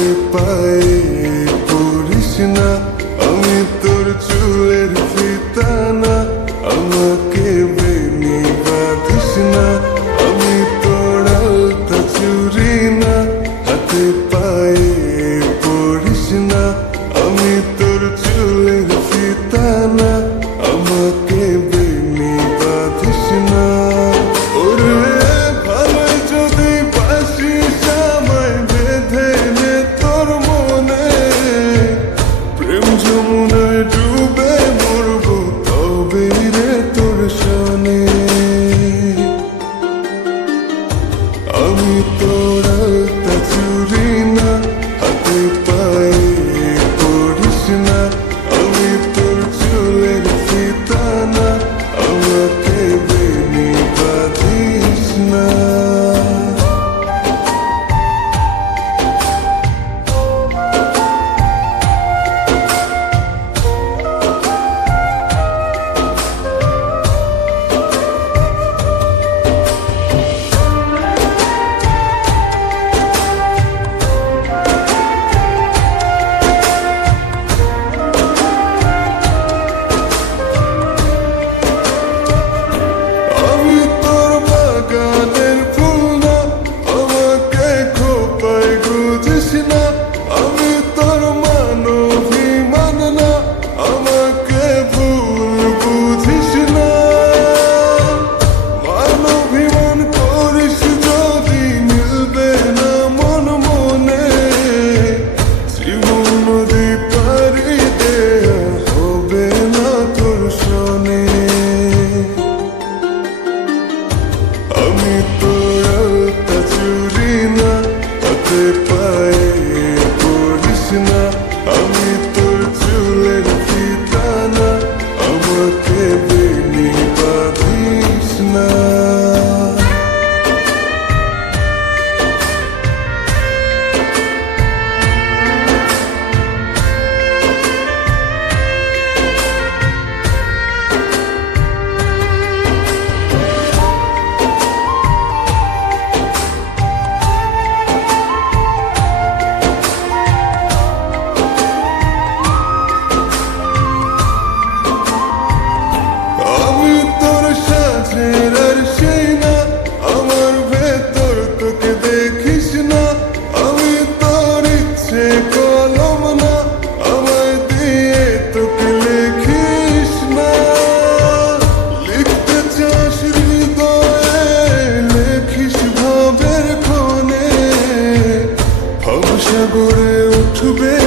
হাতে পায়ে পড়িস না, আমি তোর চুলের ফিতা না, আমাকে বেনি বাঁধিস না, আমি তোর আলতা চুরি না, হাতে পায়ে পড়িস না, আমি তোর চুলের ফিতা না, আমাকে বেনি বাঁধিস না। ওরে ভালো যদি বাসিস আমায় বেঁধে নে তোর মনে, প্রেম যমুনায় ডুবে মরবো তবে রে তোর শোনে। আমি তোর আলতা চুরি না, হাতে পায়ে পড়িস না, আমি তোর চুলের ফিতা না, আমাকে বেনি বাঁধিস না। আমি তোর বাগানের ফুল না, আমাকে খোপায় গুজিস না, আমি তোর মানবিমান না, আমাকে ভুল বুঝিস না। মানবিমান করিস যদি মিলবে না মন মনে, জীবন নদী পারি দেয়া হবে না তোর শোনে। আমি তোর আলতা চুরি না, হাতে পায়ে পড়িস না, আমি তোর চুলের ফিতা না, আমাকে বেনি বাঁধিস না। আমি তোর সাজের আর সেই না, আমার ভেতর তোকে দেখিস না, আমি তোর ইচ্ছে কলম না, আমায় দিয়ে তোকে লেখিস না। লিখতে চাস হৃদয়ে লেখিস ভাবের ক্ষণে, ভবসাগরে উঠবে